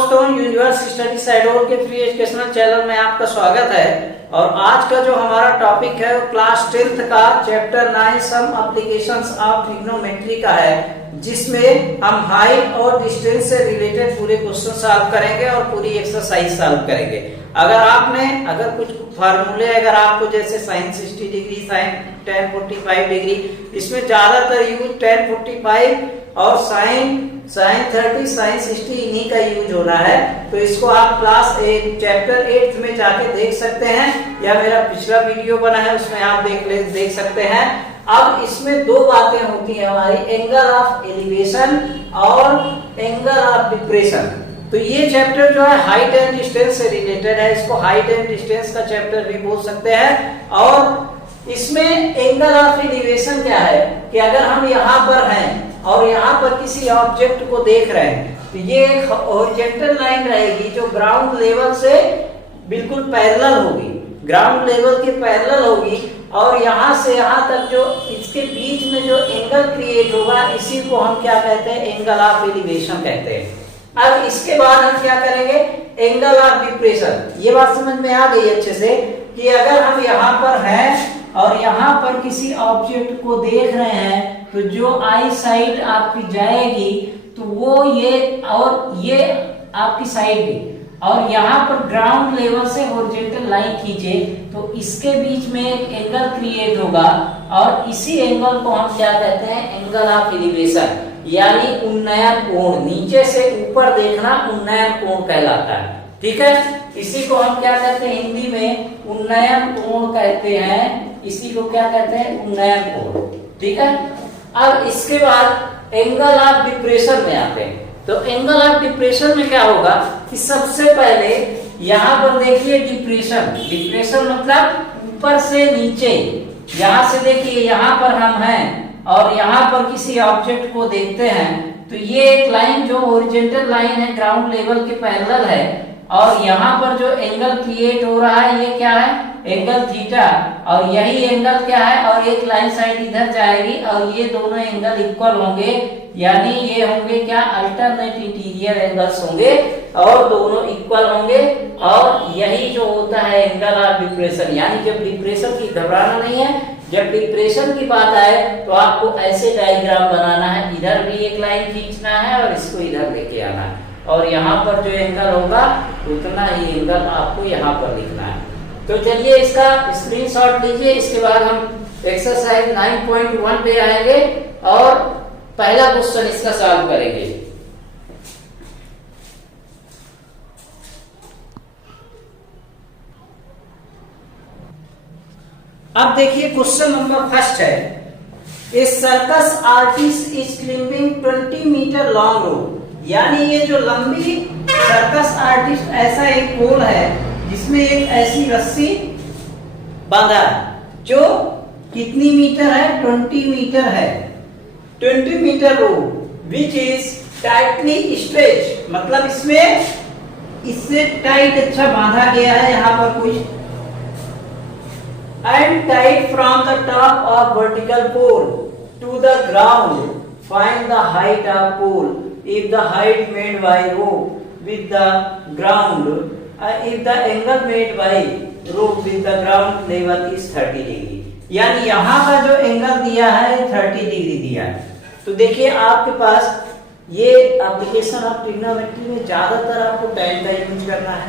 दोस्तों, universe study साइडोर के free educational channel में आपका स्वागत है। और आज का जो हमारा टॉपिक है वो क्लास 10th का chapter 9 some applications of trigonometry का है, जिसमें हम हाइट और डिस्टेंस से रिलेटेड पूरे क्वेश्चन सॉल्व करेंगे और पूरी एक्सरसाइज सॉल्व करेंगे। अगर कुछ फार्मूले अगर आपको जैसे sine 60 degree, sine tan 45 degree, इसमें ज्यादातर यूज tan 45 और साइन 30, साइन 60 इन्हीं का यूज हो रहा है। तो इसको आप क्लास 8 चैप्टर 8 में जाके देख सकते हैं, या मेरा पिछला वीडियो बना है उसमें आप देख सकते हैं। अब इसमें दो बातें होती हैं हमारी, एंगल ऑफ एलिवेशन और एंगल ऑफ डिप्रेशन। तो ये चैप्टर जो है हाइट एंड डिस्टेंस से रिलेटेड है, इसको हाइट एंड डिस्टेंस का चैप्टर भी बोल सकते हैं। और इसमें एंगल ऑफ एलिवेशन क्या है कि अगर हम यहाँ पर हैं और यहाँ पर किसी ऑब्जेक्ट को देख रहे हैं, तो ये एक हॉरिजॉन्टल लाइन रहेगी जो ग्राउंड लेवल से बिल्कुल पैरेलल होगी, ग्राउंड लेवल के पैरेलल होगी। और यहाँ से यहाँ तक जो इसके बीच में जो एंगल क्रिएट होगा, इसी को हम क्या कहते हैं, एंगल ऑफ एलिवेशन कहते हैं। अब इसके बाद हम क्या करेंगे, एंगल ऑफ डिप्रेशन। ये बात समझ में आ गई अच्छे से कि अगर हम यहाँ पर हैं और यहाँ पर किसी ऑब्जेक्ट को देख रहे हैं, तो जो आई साइड आपकी जाएगी तो वो ये और ये आपकी साइड भी, और यहाँ पर ग्राउंड लेवल से हॉरिजॉन्टल लाइन खींचे तो इसके बीच में एक एंगल क्रिएट होगा, और इसी एंगल को हम क्या कहते हैं, एंगल ऑफ एलिवेशन, यानी उन्नयन कोण। नीचे से ऊपर देखना उन्नयन कोण कहलाता है, ठीक है। इसी को हम क्या कहते हैं, हिंदी में उन्नयन कोण कहते हैं। इसी को क्या कहते हैं, उन्नयन कोण, ठीक है। अब इसके बाद एंगल ऑफ डिप्रेशन में आते हैं। तो एंगल ऑफ डिप्रेशन में क्या होगा कि सबसे पहले यहाँ पर देखिए डिप्रेशन मतलब ऊपर से नीचे। यहाँ से देखिए, यहाँ पर हम हैं और यहाँ पर किसी ऑब्जेक्ट को देखते हैं, तो ये एक लाइन जो हॉरिजॉन्टल लाइन है, ग्राउंड लेवल के पैरेलल है, और यहाँ पर जो एंगल क्रिएट हो रहा है ये क्या है, एंगल थीटा, और यही एंगल क्या है, और एक लाइन साइड इधर जाएगी और ये दोनों एंगल इक्वल होंगे, यानी ये होंगे क्या, अल्टरनेट इंटीरियर एंगल्स होंगे और दोनों इक्वल होंगे। और यही जो होता है एंगल ऑफ डिप्रेशन, यानी जब डिप्रेशन की घबराना नहीं है, जब डिप्रेशन की बात आए तो आपको ऐसे डायग्राम बनाना है, इधर भी एक लाइन खींचना है और इसको इधर लेके आना है, और यहाँ पर जो एंगल होगा उतना ही एंगल आपको यहाँ पर लिखना है। तो चलिए इसका स्क्रीनशॉट लीजिए। इसके बाद हम एक्सरसाइज 9.1 पे आएंगे और पहला क्वेश्चन इसका सॉल्व करेंगे। अब देखिए क्वेश्चन नंबर फर्स्ट है, a circus artist is climbing 20 metre long rope. यानी ये जो लंबी सर्कस आर्टिस्ट, ऐसा एक पोल है जिसमें एक ऐसी रस्सी बांधा है जो कितनी मीटर है, 20 मीटर है, 20 metre rope which is tightly stretch, मतलब इसमें इससे टाइट अच्छा बांधा गया है यहाँ पर कुछ, and tied from the top of vertical pole to the ground. Find the height of pole if the height made by rope with the ground, if the angle made by rope with the ground level is 30 degree. यानी यहाँ का जो angle दिया है 30 degree दिया है। तो देखिए आपके पास ये एप्लीकेशन ऑफ ट्रिग्नोमेट्री में ज्यादातर आपको tan का यूज करना है,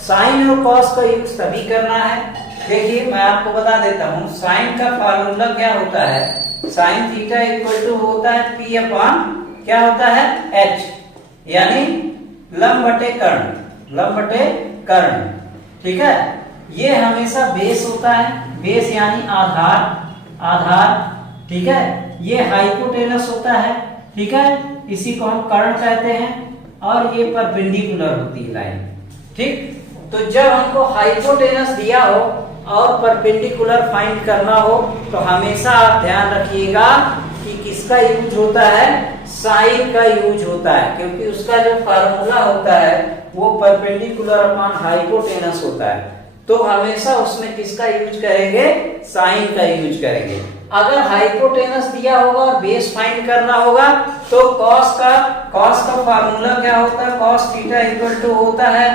साइन और कॉस का यूज तभी करना है। देखिए मैं आपको बता देता हूँ, साइन का फार्मूला क्या होता है, साइन थीटा इक्वल टू होता है P अपॉन क्या होता है, H, यानी लंब बटे कर्ण, ठीक है। ये हमेशा बेस होता है, बेस यानी आधार, ठीक है। ये हाइपोटेनस होता है, ठीक है, इसी को हम कर्ण कहते हैं, और ये परपेंडिकुलर होती है लाइन, ठीक। तो जब हमको हाइपोटेनस दिया हो और परपेंडिकुलर फाइंड करना हो, तो हमेशा आप ध्यान रखिएगा कि किसका यूज होता है, साइन का यूज होता है, क्योंकि उसका जो फार्मूला होता है वो परपेंडिकुलर अपॉन हाइपोटेनस होता है। तो हमेशा उसमें किसका यूज करेंगे, साइन का यूज करेंगे। अगर हाइपोटेनस दिया होगा और बेस फाइंड करना होगा तो कॉस का फार्मूला क्या होता है, कॉस थीटा इक्वल टू होता है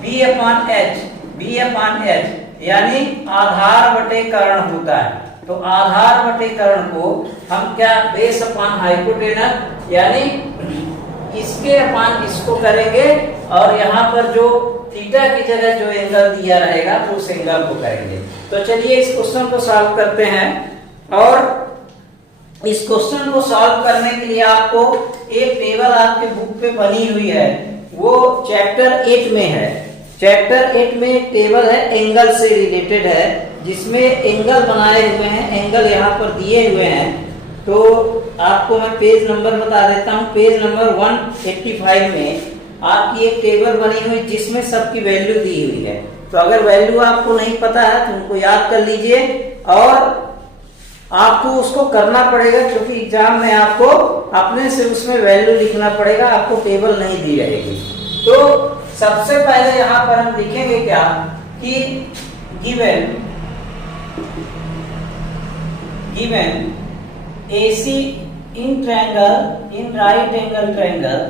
बी अपॉन एच, यानी आधार बटे कर्ण होता है। तो आधार बटे कर्ण को हम क्या बेस अपॉन हाइपोटेनस यानी इसके अपॉन इसको करेंगे और यहाँ पर जो थीटा की जगह जो एंगल दिया रहेगा तो उस एंगल को करेंगे। तो चलिए इस क्वेश्चन को सॉल्व करते हैं। और इस क्वेश्चन को सॉल्व करने के लिए आपको एक टेबल आपके बुक पे बनी हुई है, वो चैप्टर 8 में है। चैप्टर 8 में एक टेबल है एंगल से रिलेटेड है, जिसमें एंगल बनाए हुए हैं, एंगल यहाँ पर दिए हुए हैं। तो आपको मैं पेज नंबर बता देता हूँ। पेज नंबर 185 में आपकी एक टेबल बनी हुई जिसमें सबकी वैल्यू दी हुई है। तो अगर वैल्यू आपको नहीं पता है तो उनको याद कर लीजिए और आपको उसको करना पड़ेगा, क्योंकि एग्जाम में आपको अपने से उसमें वैल्यू लिखना पड़ेगा, आपको टेबल नहीं दी रहेगी। तो सबसे पहले यहाँ पर हम लिखेंगे क्या कि given AC in triangle, in right angle triangle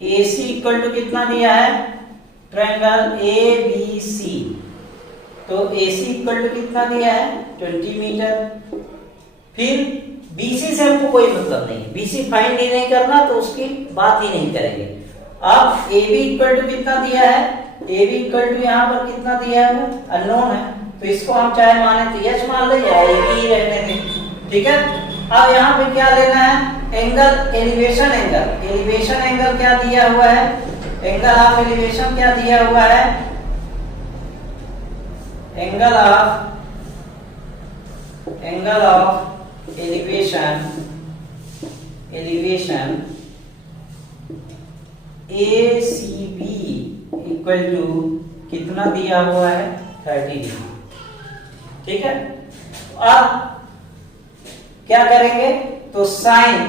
AC equal to कितना दिया है, ट्रायंगल ABC। तो AC इक्वल टू कितना दिया है, 20 मीटर। फिर BC से हमको कोई मतलब नहीं, BC फाइंड ही नहीं करना तो उसकी बात ही नहीं करेंगे। अब AB इक्वल टू कितना दिया है, AB इक्वल टू यहाँ पर कितना दिया है, अननोन है। तो इसको हम चाहे माने तो H मान ले या AB ही रहने दें, ठीक है। अब यहाँ पे क्या लेना है, एंगल एलिवेशन एंगल क्या दिया हुआ है, एंगल ऑफ एलिवेशन क्या दिया हुआ है, angle of elevation ACB equal to कितना दिया हुआ है, 30 डिग्री, ठीक है। अब क्या करेंगे, तो साइन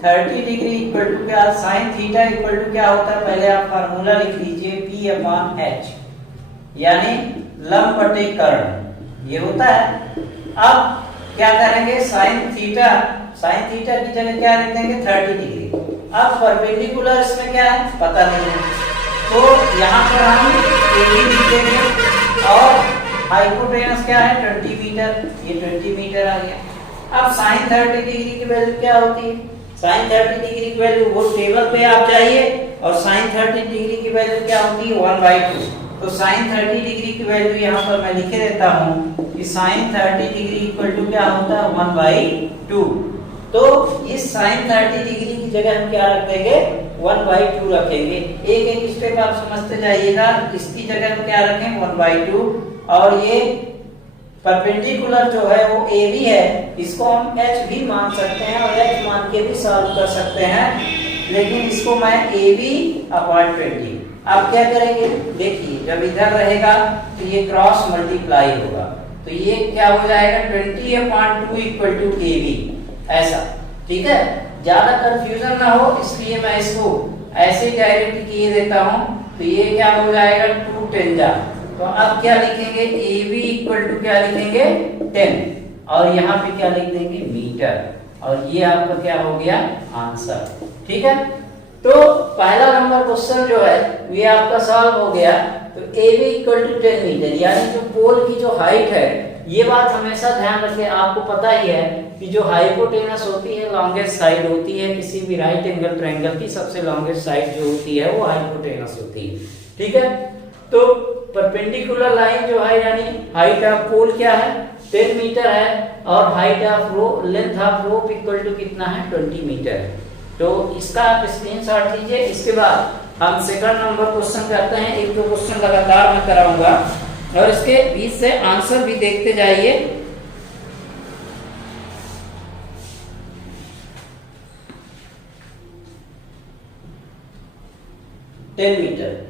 30 डिग्री इक्वल टू क्या, साइन थीटा इक्वल टू क्या होता है, पहले आप फार्मूला लिख लीजिए P अपॉन H, यानी लंब बटे कर्ण ये होता है। अब क्या करेंगे, साइन थीटा की जगह क्या लिख देंगे, 30 डिग्री। अब परपेंडिकुलर इसमें क्या है पता नहीं है, तो यहाँ पर हम AB लिख देंगे और हाइपोटेनस क्या है 20 मीटर, ये 20 मीटर आ गया। अब साइन 30 डिग्री की वैल्यू क्या होती है, साइन 30 डिग्री की वैल्यू वो टेबल पे आप जाइए और साइन 30 डिग्री की वैल्यू क्या होती है 1/2। तो साइन 30 डिग्री की वैल्यू यहाँ पर मैं लिखे देता हूँ कि साइन 30 डिग्री इक्वल टू क्या होता है 1/2। तो इस साइन 30 डिग्री की जगह हम क्या रख देंगे 1/2 रखेंगे। एक एक स्टेप आप समझते जाइएगा। इसकी जगह हम क्या रखें 1/2 और ये परपेंडिकुलर जो है वो AB है, इसको हम H भी मान सकते हैं और H मान के भी सॉल्व कर सकते हैं, लेकिन इसको मैं AB अपॉन 20। आप क्या करेंगे, देखिए जब इधर रहेगा तो ये क्रॉस मल्टीप्लाई होगा, तो ये क्या हो जाएगा 20/2 इक्वल टू AB, ऐसा, ठीक है। ज्यादा कंफ्यूजन ना हो इसलिए मैं इसको ऐसे डायरेक्ट किए देता हूं। तो ये क्या हो जाएगा 2 10 जा। तो अब क्या लिखेंगे AB इक्वल टू क्या लिखेंगे 10 और यहाँ पे क्या लिख देंगे मीटर, और ये आपका क्या हो गया आंसर, ठीक है। तो पहला नंबर क्वेश्चन जो है ये आपका सॉल्व हो गया। तो AB इक्वल टू 10 मीटर, यानी जो पोल की जो हाइट है, ये बात हमेशा ध्यान रखें, आपको पता ही है कि जो हाइपोटेनस होती है लॉन्गेस्ट साइड होती है किसी भी राइट एंगल ट्रायंगल की, सबसे लॉन्गेस्ट साइड जो होती है वो हाइपोटेनस होती है, ठीक है। तो परपेंडिकुलर लाइन जो है यानी हाइट ऑफ पोल क्या है 10 मीटर है और हाइट ऑफ रो length of rope equal to कितना है 20 मीटर है। तो इसका आप स्क्रीनशॉट लीजिए। इसके बाद हम सेकंड नंबर क्वेश्चन करते हैं। एक दो क्वेश्चन लगातार मैं कराऊंगा और इसके बीच से आंसर भी देखते जाइए। टेन मीटर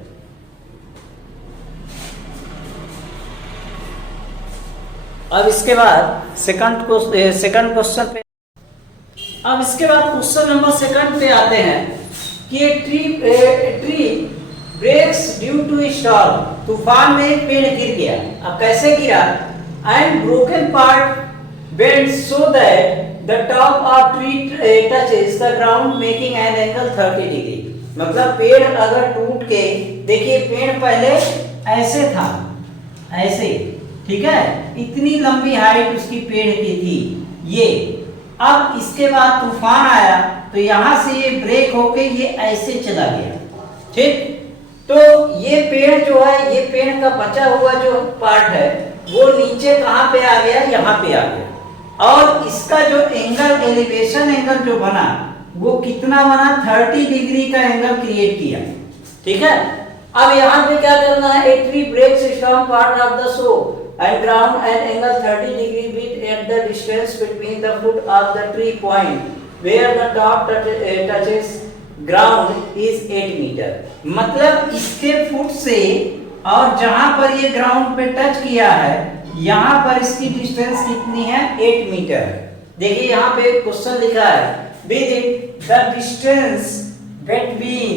अब इसके बाद सेकंड क्वेश्चन पे अब इसके बाद क्वेश्चन नंबर सेकंड पे आते हैं कि tree breaks due to storm, तूफान में एक पेड़ गिर गया। अब कैसे गिरा? And broken part bend so that the top of tree touches the ground making an angle 30 degree. मतलब पेड़ अगर टूट के, देखिए पेड़ पहले ऐसे था, ऐसे, ठीक है, इतनी लंबी हाइट उसकी पेड़ की थी ये। अब इसके बाद तूफान आया तो यहां से ये ब्रेक होके ये ऐसे चला गया, ठीक। तो ये पेड़ जो है, ये पेड़ का बचा हुआ जो पार्ट है वो नीचे कहां पे आ गया? यहाँ पे आ गया। और इसका जो एंगल, एलिवेशन एंगल जो बना वो कितना बना? 30 डिग्री का एंगल क्रिएट किया, ठीक है। अब यहाँ पे क्या करना है? A tree breaks storm part of the show and ground an angle 30 degree with at the distance between the foot of the tree point where the top touches ground is 8 meter। मतलब इसके foot से और जहां पर ये ground पे touch किया है यहाँ पर इसकी डिस्टेंस कितनी है? 8 मीटर। देखिए यहाँ पे क्वेश्चन लिखा है with it the distance between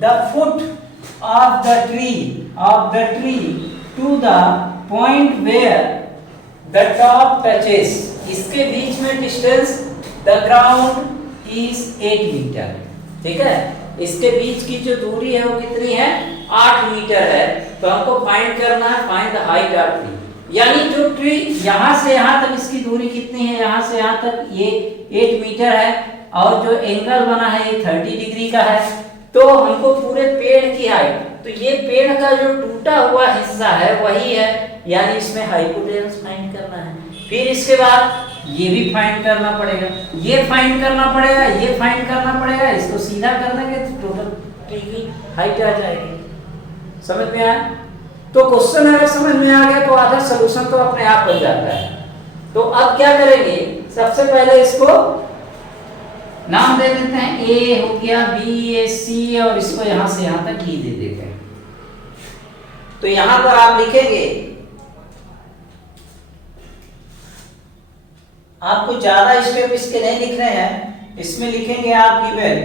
the foot of the tree to the point where the top touches, इसके बीच में distance the ground is 8 metre, ठीक है। इसके बीच की जो दूरी है वो कितनी है? 8 मीटर है। तो हमको फाइंड करना है, find the height of tree. यानी जो ट्री यहाँ से यहाँ तक इसकी दूरी कितनी है? यहाँ से यहाँ तक ये 8 मीटर है और जो एंगल बना है ये 30 डिग्री का है। तो हमको पूरे पेड़ की हाइट, तो ये पेड़ का जो टूटा हुआ हिस्सा है वही है, यानी इसमें हाइपोटेनस फाइंड करना है। फिर इसके बाद ये भी फाइंड करना पड़ेगा, ये फाइंड करना पड़ेगा, ये फाइंड करना पड़ेगा। इसको सीधा कर देंगे तो टोटल ट्री की हाइट आ जाएगी। समझ में आया? तो क्वेश्चन अगर समझ में आ गया तो आधा सॉल्यूशन तो अपने आप बन जाता है। तो अब क्या करेंगे? सबसे पहले इसको नाम दे देते हैं, ए हो गया, बी, ए, सी, और इसको यहां से यहां तक ई दे देते हैं। तो यहां पर आप लिखेंगे, आपको ज्यादा स्टेप इसके नहीं लिख रहे हैं, इसमें लिखेंगे आप given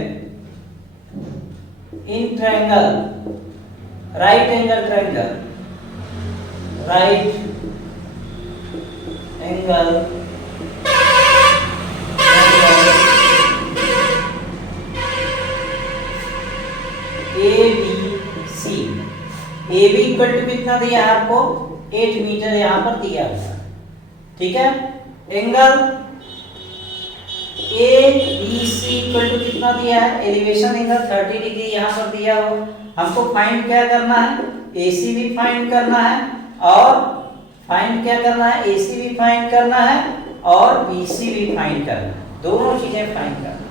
in triangle, right angle triangle, right angle ABC। AB equal to कितना दिया है आपको? 8 मीटर यहाँ पर दिया हुआ, ठीक है। एंगल ABC इक्वल टू कितना दिया है? एलिवेशन एंगल 30 डिग्री यहाँ पर दिया हुआ। हमको फाइंड क्या करना है? AC भी फाइंड करना है और फाइंड क्या करना है? AC भी फाइंड करना है और BC भी फाइंड करना है, दोनों चीजें फाइंड करना।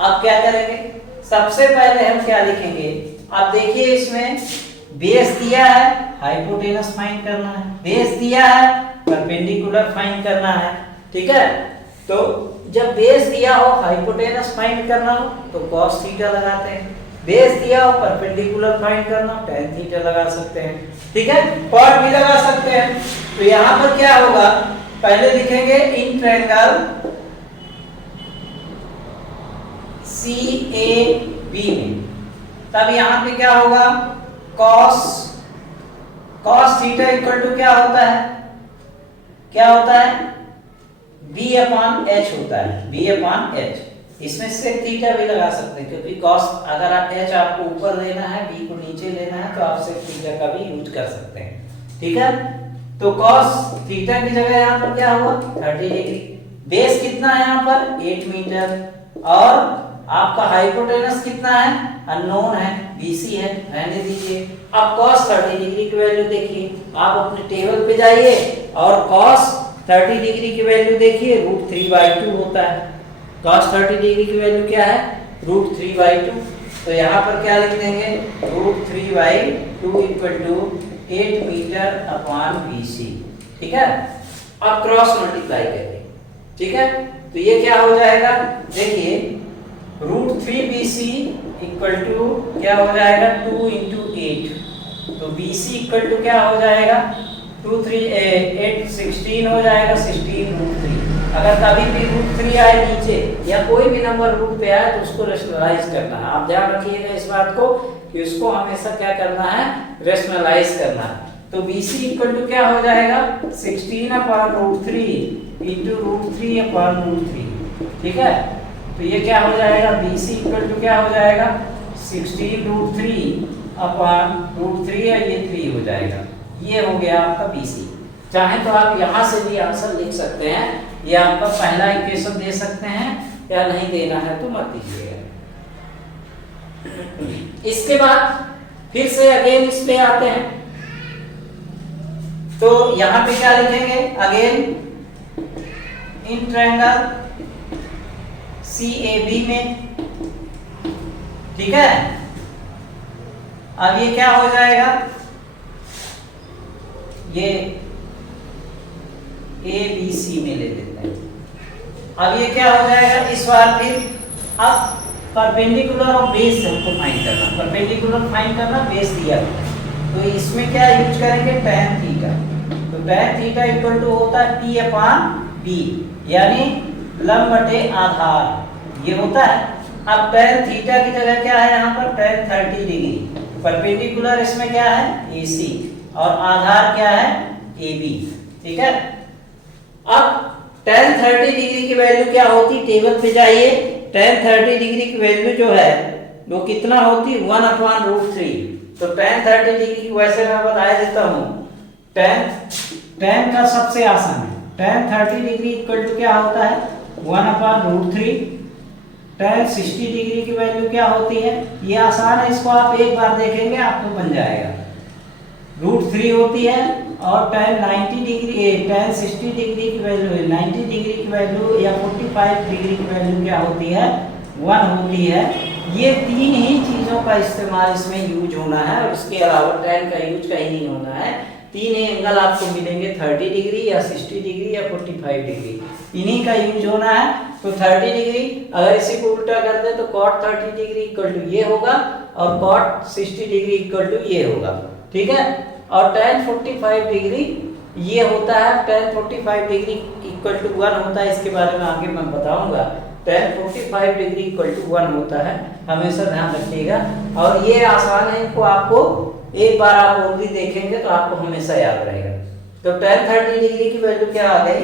अब क्या करेंगे? सबसे पहले हम क्या लिखेंगे? आप देखिए इसमें बेस दिया है, हाइपोटेनस फाइंड करना है, बेस दिया है, परपेंडिकुलर फाइंड करना है, ठीक है। तो जब बेस दिया हो, हाइपोटेनस फाइंड करना हो तो cos थीटा लगाते हैं, बेस दिया हो, परपेंडिकुलर फाइंड करना हो tan थीटा लगा सकते हैं, ठीक है। कॉट भी लगा सकते हैं। तो यहाँ पर क्या होगा? पहले लिखेंगे इन ट्रायंगल CAB में, तब यहाँ पे क्या होगा? cos थीटा इक्वल टू क्या होता है? क्या होता है? B/H होता है, B/H। इसमें से थीटा भी लगा सकते हैं क्योंकि cos, अगर आप H आपको ऊपर लेना है, B को नीचे लेना है तो आप sec थीटा का भी यूज कर सकते हैं, ठीक है। तो cos थीटा की जगह यहाँ पर क्या हुआ? 30 डिग्री। बेस कितना है यहाँ पर? 8 मीटर और आपका हाइपोटेनस कितना है? अननोन है, BC है, रहने दीजिए। अब cos 30 डिग्री की वैल्यू देखिए, आप अपने टेबल पे जाइए और cos 30 डिग्री की वैल्यू देखिए, √3/2 होता है। cos 30 डिग्री की वैल्यू क्या है? √3/2। तो यहाँ पर क्या लिख देंगे? √3/2 इक्वल टू 8 मीटर/BC, ठीक है। अब क्रॉस मल्टीप्लाई करेंगे, ठीक है। तो ये क्या हो जाएगा? देखिए √3BC इक्वल टू क्या हो जाएगा? 2 × 8। तो BC इक्वल टू क्या हो जाएगा? 2 3 8 16 हो जाएगा, 16 √3। अगर कभी भी √3 आए नीचे या कोई भी नंबर रूट पे आए तो उसको रेशनलाइज करना है। आप ध्यान रखिएगा इस बात को कि उसको हमेशा क्या करना है, रेशनलाइज करना है। तो BC इक्वल टू क्या हो जाएगा, 16/√3 इंटू √3/√3। ठीक है, तो ये क्या हो जाएगा, BC इक्वल टू क्या हो जाएगा, 16√3/√3 या ये 3 हो जाएगा। ये हो गया आपका BC। चाहे तो आप यहाँ से भी आंसर लिख सकते हैं, ये आपका पहला इक्वेशन दे सकते हैं, या नहीं देना है तो मत दीजिएगा। इसके बाद फिर से अगेन इस पे आते हैं, तो यहाँ पे क्या लिखेंगे, अगेन इन ट्रायंगल CAB में। ठीक है, अब ये क्या हो जाएगा, ये ABC में ले लेते हैं। अब ये क्या हो जाएगा, इस बार फिर अब परपेंडिकुलर और बेस हमको फाइंड करना, परपेंडिकुलर फाइंड करना, बेस दिया तो इसमें क्या यूज करेंगे, tan थीटा। तो tan थीटा इक्वल टू होता है P/B, यानी लंब बटे आधार, ये होता है। अब tan थीटा की जगह क्या है यहाँ पर, tan 30 डिग्री। परपेंडिकुलर इसमें क्या है, AC, और आधार क्या है, AB। ठीक है, अब tan 30 डिग्री की वैल्यू क्या होती, टेबल पे जाइए। tan 30 डिग्री की वैल्यू जो है वो कितना होती, 1/√3। तो tan 30 डिग्री की वैसे मैं बता देता हूँ, tan का सबसे आसान है, tan 30 डिग्री इक्वल टू क्या होता है, 1/√3। tan 60 डिग्री की वैल्यू क्या होती है, ये आसान है, इसको आप एक बार देखेंगे आपको बन जाएगा, √3 होती है। और tan 60 डिग्री की वैल्यू, 90 डिग्री की वैल्यू या 45 डिग्री की वैल्यू क्या होती है, 1 होती है। ये तीन ही चीजों का इस्तेमाल इसमें यूज होना है, और उसके अलावा tan का यूज कहीं नहीं होना है। तीन ही एंगल आपको मिलेंगे, 30 डिग्री या 60 डिग्री या 45 डिग्री, इन्हीं का यूज होना है। तो 30 डिग्री अगर इसी को उल्टा कर दे तो cot 30 डिग्री इक्वल टू ये होगा, और cot 60 डिग्री इक्वल टू ये होगा। ठीक है, और tan 45 डिग्री ये होता है, tan 45 डिग्री इक्वल टू 1 होता है, इसके बारे में आगे मैं बताऊंगा। tan 45 डिग्री इक्वल टू 1 होता है, हमेशा ध्यान रखिएगा। और ये आसान है, इनको आपको एक बार आप ओनली देखेंगे तो आपको हमेशा याद रहेगा। तो tan 30 डिग्री की वैल्यू क्या आ गई,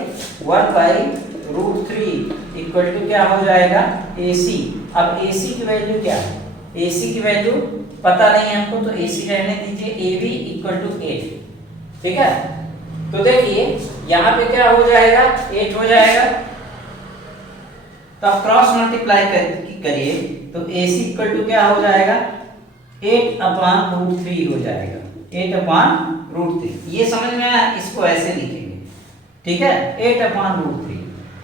1/√3 इक्वल टू क्या हो जाएगा, AC। अब AC की वैल्यू क्या है, AC की वैल्यू पता नहीं है हमको, तो AC रहने दीजिए, AB इक्वल टू 8। ठीक है, तो देखिए यहाँ पे क्या हो जाएगा, 8 हो जाएगा। तो आप क्रॉस मल्टीप्लाई करिए, तो AC इक्वल टू क्या हो जाएगा, 8/√3 हो जाएगा, 8/√3। ये समझ में आया, इसको ऐसे लिखेंगे। ठीक है, 8/√3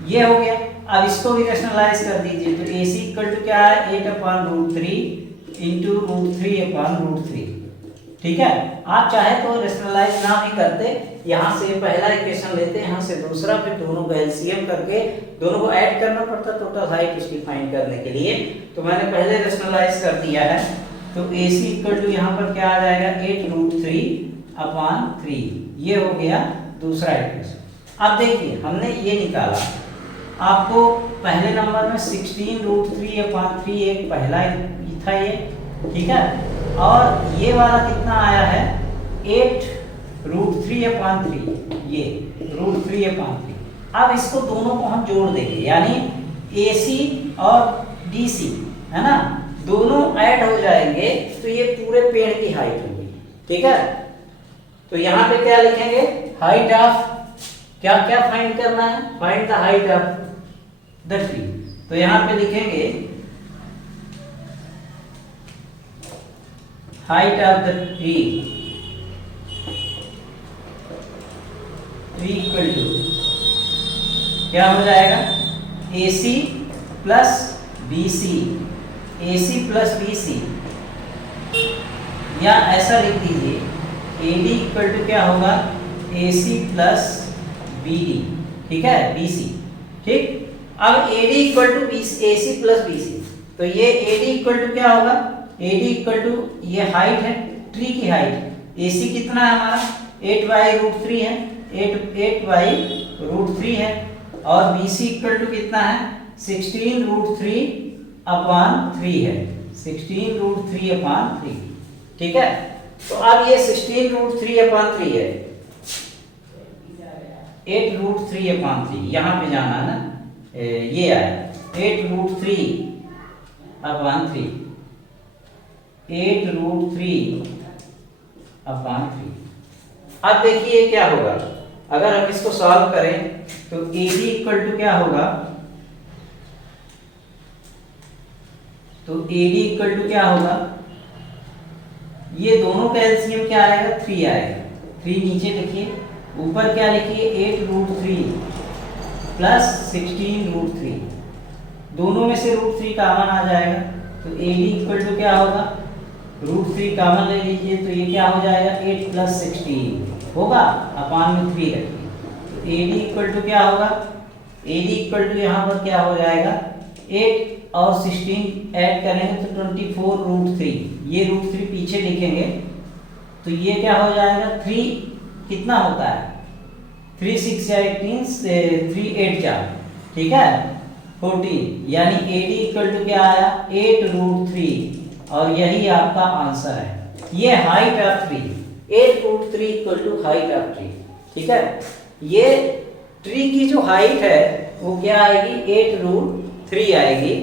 ये हो गया। अब इसको भी रेशनलाइज कर दीजिए, तो AC इक्वल टू क्या है, 8/√3 इंटू √3/√3। ठीक है, आप चाहे तो रेशनलाइज ना भी करते, यहाँ से पहला इक्वेशन लेते, यहाँ से दूसरा, फिर दोनों को एलसीएम करके दोनों को ऐड करना पड़ता टोटल हाइट उसकी फाइंड करने के लिए। तो मैंने पहले रेशनलाइज कर दिया है, तो AC इक्वल टू यहाँ पर क्या आ जाएगा, 8√3/3। ये हो गया दूसरा इक्वेशन। अब देखिए हमने ये निकाला, आपको पहले नंबर में 16√3/3 एक पहला था ये। ठीक है, और ये वाला कितना आया है, 8√3/3, ये √3/3। अब इसको दोनों को हम जोड़ देंगे, यानी AC और DC है ना, दोनों ऐड हो जाएंगे तो ये पूरे पेड़ की हाइट होगी। ठीक है, तो यहाँ पे क्या लिखेंगे, हाइट ऑफ, क्या क्या फाइंड करना है, find the height of the tree. तो यहाँ पे लिखेंगे height of the tree equal to क्या हो जाएगा, AC plus BC, AC plus BC, या ऐसा लिख दीजिए AD इक्वल टू क्या होगा, AC प्लस BD। ठीक है, BC। ठीक, अब AD equal to AC plus BC, तो ये AD इक्वल टू क्या होगा, AD इक्वल टू ये हाइट है, ट्री की हाइट, AC कितना है हमारा, 8/√3 है, 8/√3 है। और BC इक्वल टू कितना है 16√3/3 है, 16√3/3। ठीक है, तो अब ये 16√3/3 है, 8√3/3 यहाँ पे जाना है ना, ये आया 8√3/3, 8√3/3। अब देखिए क्या होगा, अगर हम इसको सॉल्व करें तो AB इक्वल टू क्या होगा, तो AB इक्वल टू क्या होगा, ये दोनों का एलसीएम क्या आएगा 3 आएगा, 3 नीचे लिखिए, ऊपर क्या लिखिए 8√3 प्लस 16√3, दोनों में से √3 कॉमन आ जाएगा, तो AB इक्वल टू क्या होगा, √3 कॉमन ले लीजिए, तो ये क्या हो जाएगा 8 + 16 होगा, अपान में 3 रखिए, तो AD इक्वल टू क्या होगा, AD इक्वल टू यहाँ पर क्या हो जाएगा 8 और 16 ऐड करेंगे तो 24√3, ये √3 पीछे लिखेंगे तो ये क्या हो जाएगा 3 कितना होता है 3 6 या 18 3 8 4, ठीक है 14, यानी AD इक्वल टू क्या आया 8√3, और यही आपका आंसर है। ये height of tree, 8√3 equal to height of tree. ठीक है, ये ट्री की जो हाइट है वो क्या आएगी 8√3 आएगी।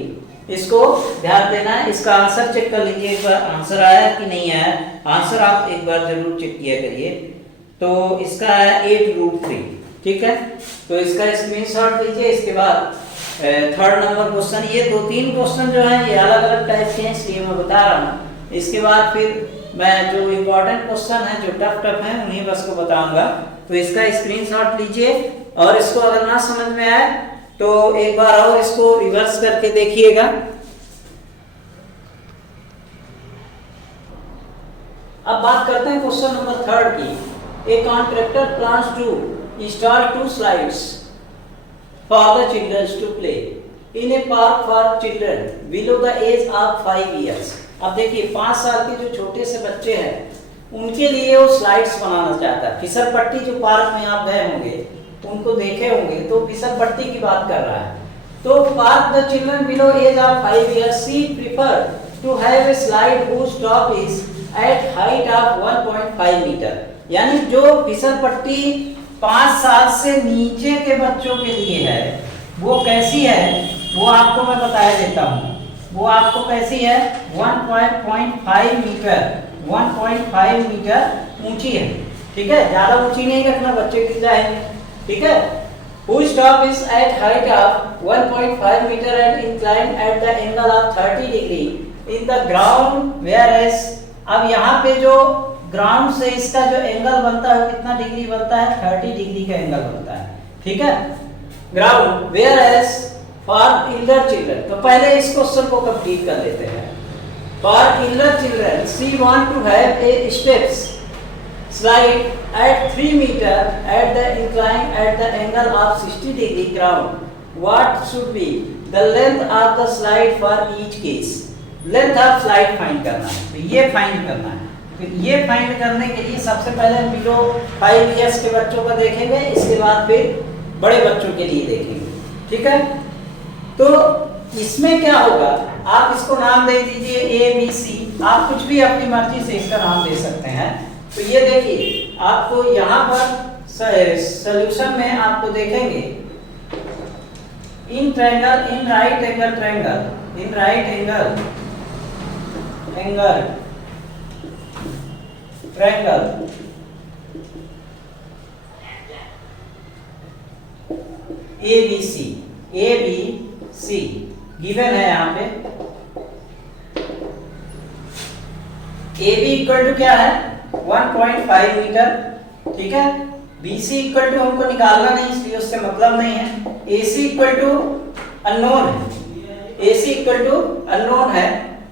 इसको ध्यान देना है, इसका आंसर चेक कर लीजिए एक बार, आंसर आया कि नहीं आया, आंसर आप एक बार जरूर चेक किया करिए। तो इसका आया 8√3। ठीक है, तो इसका स्क्रीनशॉट लीजिए। इसके बाद थर्ड नंबर क्वेश्चन, ये 2-3 क्वेश्चन जो है ये अलग अलग टाइप के हैं इसलिए मैं बता रहा हूँ। इसके बाद फिर मैं जो इम्पोर्टेंट क्वेश्चन है जो टफ है उन्हीं बस को बताऊंगा। तो इसका स्क्रीनशॉट लीजिए और इसको अगर ना समझ में आए तो एक बार और इसको रिवर्स करके देखिएगा। अब बात करते हैं क्वेश्चन नंबर 3 की। A contractor plans to install 2 slides for the children to play in a park for children below the age of 5 years। अब देखिए 5 साल के जो छोटे से बच्चे हैं उनके लिए वो स्लाइड्स बनाना चाहता है। फिसल पट्टी जो पार्क में आप गए होंगे उनको देखे होंगे, तो फिसल पट्टी की बात कर रहा है। तो park the children below age of 5 years she prefer to have a slide whose top is at height of 1.5 metre, यानी जो फिसल पट्टी 5 साल से नीचे के बच्चों के लिए है वो कैसी है, वो आपको मैं बता देता हूँ। वो आपको कैसी है 1.5 मीटर, 1.5 मीटर ऊंची है। ठीक है, ज्यादा ऊंची नहीं रखना, बच्चे गिर जाएंगे। ठीक है, whose top is at height of 1.5 meter and inclined at the angle of 30 degree in the ground, whereas अब यहाँ पे जो ग्राउंड से इसका जो एंगल बनता है कितना डिग्री बनता है 30 डिग्री का एंगल बनता है। ठीक है, ground whereas for elder children. तो पहले इस क्वेश्चन को कंप्लीट कर लेते हैं। For elder children she want to have a steps slide at 3 metre at the incline at the angle of 60 degree ground, what should be the length of the slide for each case. Length of slide find करना है, तो ये find करना है। तो ये find करने के लिए सबसे पहले हम बिलो 5 years के बच्चों का देखेंगे, इसके बाद फिर बड़े बच्चों के लिए देखेंगे। ठीक है, तो इसमें क्या होगा, आप इसको नाम दे दीजिए ABC, आप कुछ भी अपनी मर्जी से इसका नाम दे सकते हैं। तो ये देखिए आपको यहाँ पर सॉल्यूशन में आपको देखेंगे in triangle, in right angle triangle, in right angle triangle ABC given है यहाँ पे। AB इक्वल टू क्या है 1.5 मीटर। ठीक है, BC इक्वल टू हमको निकालना नहीं इसलिए उससे मतलब नहीं है। AC इक्वल टू अननोन है, AC इक्वल टू अननोन है,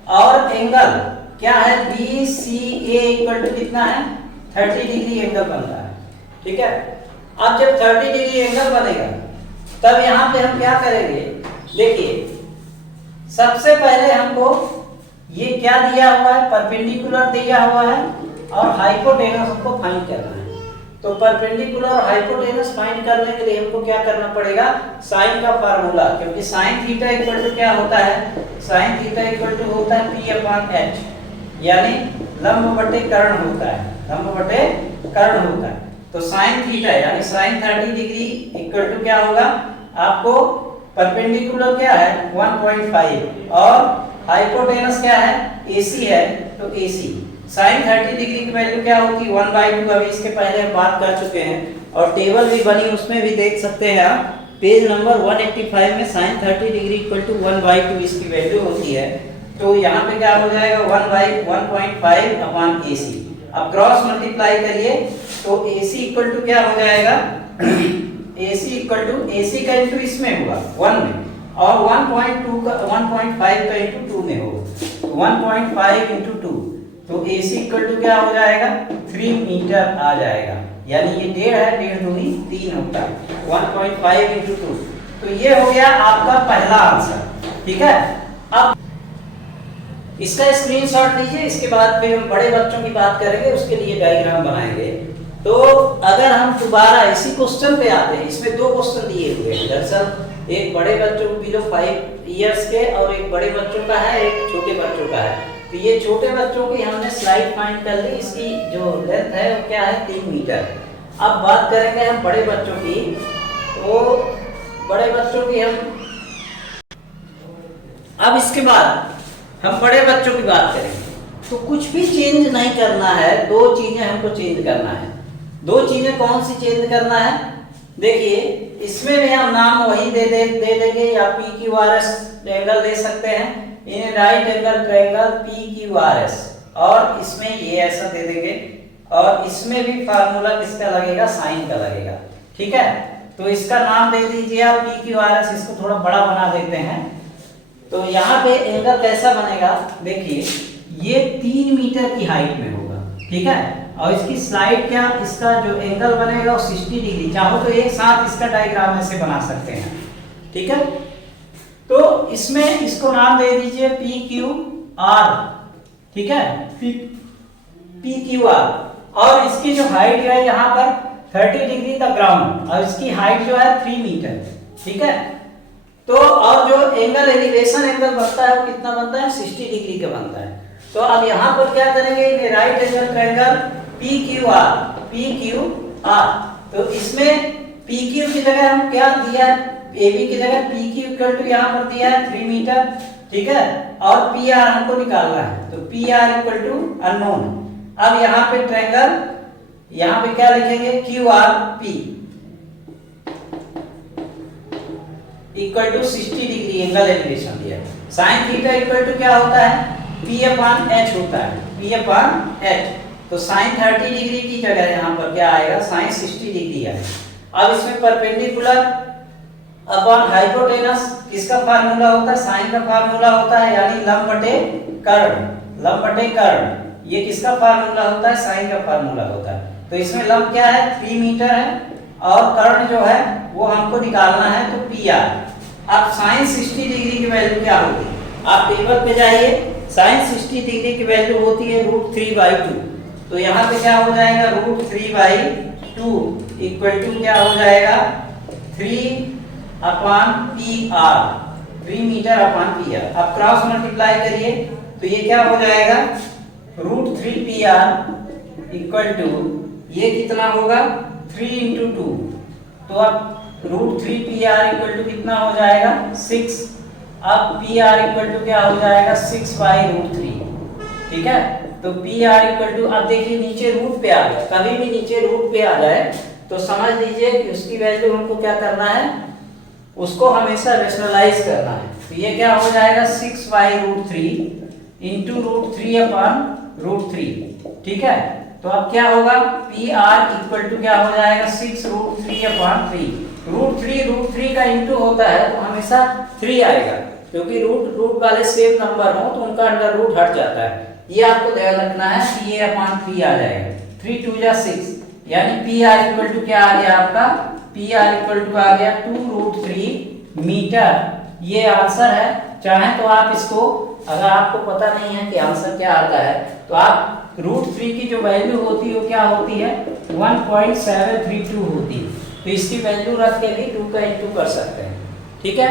और एंगल क्या है BCA इक्वल टू कितना है 30 डिग्री एंगल बन रहा है। ठीक है, अब जब 30 डिग्री एंगल बनेगा तब यहाँ पे हम क्या करेंगे, देखिए सबसे पहले हमको ये क्या दिया हुआ है, परपेंडिकुलर दिया हुआ है और हाइपोटेनस हमको फाइंड करना है। तो परपेंडिकुलर और हाइपोटेनस फाइंड करने के लिए हमको क्या करना पड़ेगा, साइन का फार्मूला, क्योंकि साइन थीटा इक्वल टू क्या होता है, साइन थीटा इक्वल टू होता है पी अपॉन एच, यानी लंब बटे कर्ण होता है, लंब बटे कर्ण होता है। तो साइन थीटा यानी साइन 30 डिग्री इक्वल टू क्या होगा, आपको परपेंडिकुलर क्या है 1.5 और हाइपोटेनस क्या है AC है, तो AC साइन 30 डिग्री की वैल्यू क्या होगी 1/2। अभी इसके पहले हम बात कर चुके हैं और टेबल भी बनी, उसमें भी देख सकते हैं आप, पेज नंबर 185 में साइन 30 डिग्री इक्वल टू 1/2 इसकी वैल्यू होती है। तो यहाँ पे क्या हो जाएगा 1/1.5 अपॉन AC। अब क्रॉस मल्टीप्लाई करिए तो AC इक्वल टू क्या हो जाएगा AC इक्वल टू AC का इंटू इसमें होगा 1 में, और 1.2 का 1.5 का इंटू 2 में होगा, 1.5 इंटू 2, तो AC इक्वल टू क्या हो जाएगा 3 मीटर आ जाएगा, यानी ये 1.5 है, 1.5 दूनी 3 होता है, 1.5 इंटू 2। तो ये हो गया आपका पहला आंसर, ठीक है। अब इसका स्क्रीनशॉट लीजिए, इसके बाद फिर हम बड़े बच्चों की बात करेंगे, उसके लिए डायग्राम बनाएंगे। तो अगर हम दोबारा इसी क्वेश्चन पे आते हैं, इसमें 2 क्वेश्चन दिए हुए हैं दरअसल, एक बड़े बच्चों बिलो 5 इयर्स के और एक बड़े बच्चों का है, एक छोटे बच्चों का है। तो ये छोटे बच्चों की हमने स्लाइड फाइंड कर ली, इसकी जो लेंथ है वो क्या है 3 मीटर। अब बात करेंगे हम बड़े बच्चों की, तो बड़े बच्चों की अब इसके बाद हम बड़े बच्चों की बात करेंगे। तो कुछ भी चेंज नहीं करना है, 2 चीजें हमको चेंज करना है। 2 चीजें कौन सी चेंज करना है, देखिए इसमें भी हम नाम वही दे देंगे, या PQRS ट्रायंगल दे सकते हैं, in right angle triangle PQRS, और इसमें ये ऐसा दे देंगे, और इसमें भी फार्मूला किसका लगेगा, साइन का लगेगा, ठीक है। तो इसका नाम दे दीजिए आप PQRS, इसको थोड़ा बड़ा बना देते हैं। तो यहाँ पे एंगल कैसा बनेगा, देखिए ये 3 मीटर की हाइट में होगा, ठीक है, और इसकी स्लाइड क्या, इसका जो एंगल बनेगा वो 60 डिग्री, चाहो तो एक साथ इसका डायग्राम ऐसे बना सकते हैं, ठीक है। तो इसमें इसको नाम दे दीजिए PQR, ठीक है, PQR, और इसकी जो हाइट है यहाँ पर 30 डिग्री द ग्राउंड, और इसकी हाइट जो है 3 मीटर, ठीक है। तो और जो एंगल एलिवेशन एंगल बनता है वो कितना बनता है 60 डिग्री का बनता है। तो अब यहाँ पर क्या करेंगे, राइट एंगल ट्रायंगल PQR, तो इसमें PQ की जगह हम क्या दिया है, AB की जगह PQ इक्वल टू यहाँ पर दिया है 3 मीटर, ठीक है, और PR हमको निकालना है, तो PR इक्वल टू अननोन। अब यहाँ पे ट्रायंगल, यहाँ पे क्या लिखेंगे QRP equal to 60 degree angle elevation दिया है। साइन थीटा इक्वल टू क्या होता है P अपॉन H होता है, P अपॉन H। तो साइन 30 डिग्री की जगह यहाँ पर क्या आएगा, साइन 60 डिग्री आएगा। अब इसमें परपेंडिकुलर अपॉन हाइपोटेनस किसका फार्मूला होता है, साइन का फार्मूला होता है, यानी लंब बटे कर्ण, लंब बटे कर्ण, ये किसका फार्मूला होता है, साइन का फार्मूला होता है। तो इसमें लंब क्या है 3 मीटर है, और कर्ण जो है वो हमको निकालना है, तो PR। अब साइन 60 डिग्री की वैल्यू क्या होगी, आप टेबल पे जाइए, साइन 60 डिग्री की वैल्यू होती है √3/2। तो यहाँ पे क्या हो जाएगा √3/2 इक्वल टू क्या हो जाएगा 3 upon PR, 3 metre upon PR। अब क्रॉस मल्टीप्लाई करिए तो ये क्या हो जाएगा √3PR इक्वल टू ये कितना होगा 3 × 2, तो अब √3PR इक्वल टू कितना हो जाएगा 6। अब PR इक्वल टू क्या हो जाएगा 6/√3, ठीक है। तो PR इक्वल टू, अब देखिए नीचे रूट पे आ गया, कभी भी नीचे रूट पे आ जाए तो समझ लीजिए कि उसकी वैल्यू हमको क्या करना है, उसको हमेशा रेशनलाइज करना है। तो ये क्या हो जाएगा 6/√3 इंटू √3/√3, ठीक है। तो अब क्या होगा PR इक्वल टू क्या हो जाएगा 6√3/3। √3 का इंटू होता है तो हमेशा 3 आएगा, क्योंकि रूट वाले सेम नंबर हो तो उनका अंडर रूट हट जाता है। ये आपको ध्यान रखना है कि ये अपॉन 3 आ जाएगा, 3 × 2 = 6, यानी PR इक्वल टू क्या आ गया आपका, PR इक्वल टू आ गया 2√3 मीटर। ये आंसर है। चाहे तो आप इसको, अगर आपको पता नहीं है कि आंसर क्या आता है, तो आप √3 की जो वैल्यू होती है वो क्या होती है 1.732 होती है। तो इसकी वैल्यू रख के भी 2 का इंटू कर सकते हैं। ठीक है,